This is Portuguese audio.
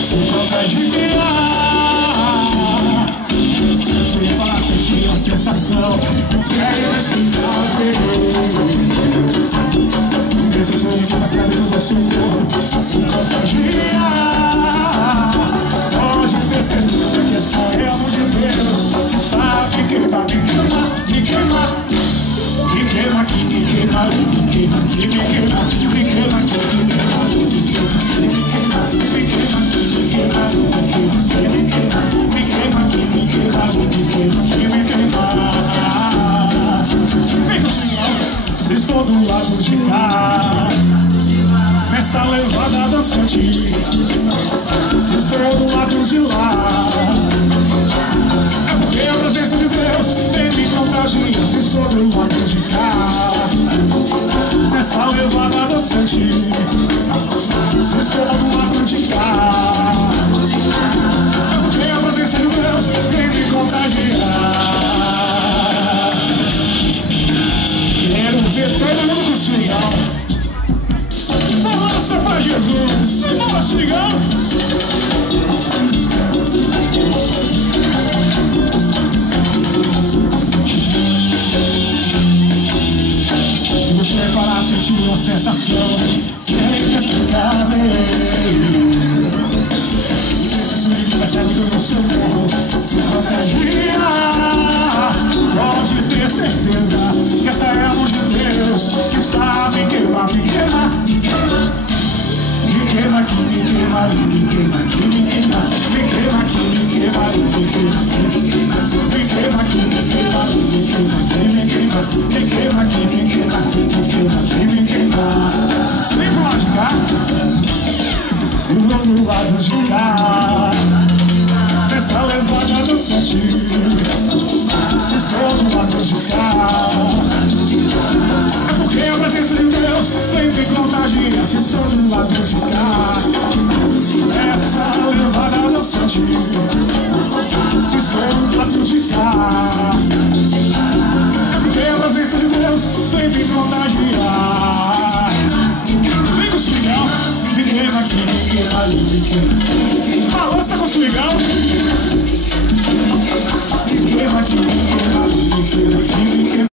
se contagiar. Se você falar, sentir a sensação que é inexplicável. Esse sonho que você abriu do seu corpo se contagiar. Pode ter certeza que essa é a mão de Deus que sabe queimar, me queimar, me queimar. Me queima aqui, me queima ali, me queima aqui, me queima, me queima aqui, me queima ali, me queima, me queima, me queima, me queima ali, me queima, me queima aqui, me queima ali, me queima aqui, me queima. Vem com o Senhor, se estou do lado de cá, nessa levada dançante. Se estou do lado de lá, é porque a presença de Deus vem me contagia. Se estou do lado de cá, nessa levada dançante. Se estou do lado de cá, é porque a presença de Deus vem me contagiar. Quero ver todo mundo com o Senhor. Balança pra Jesus, bora Senhor. Se você parar, sentir uma sensação que é inexplicável. E esse sonho que vai saindo do seu corpo se contagiar. Pode ter certeza que essa é a mão de Deus que sabe queimar, me queimar. Me queima aqui, me queima ali, me queima aqui, me queima, me queima aqui, me queima ali, me queima aqui, me queima, me queima aqui, me queima ali, me queima aqui, me queima, me queima aqui, me queima aqui, me queima aqui, me queima. Vem pro lado de cá, eu vou do lado de cá, nessa levada dançante. Se sou do lado de cá, é porque a presença de Deus vem me contagia. Se estou do lado de cá, essa levada dançante. Se estou do lado de cá, é porque a presença de Deus vem me contagia.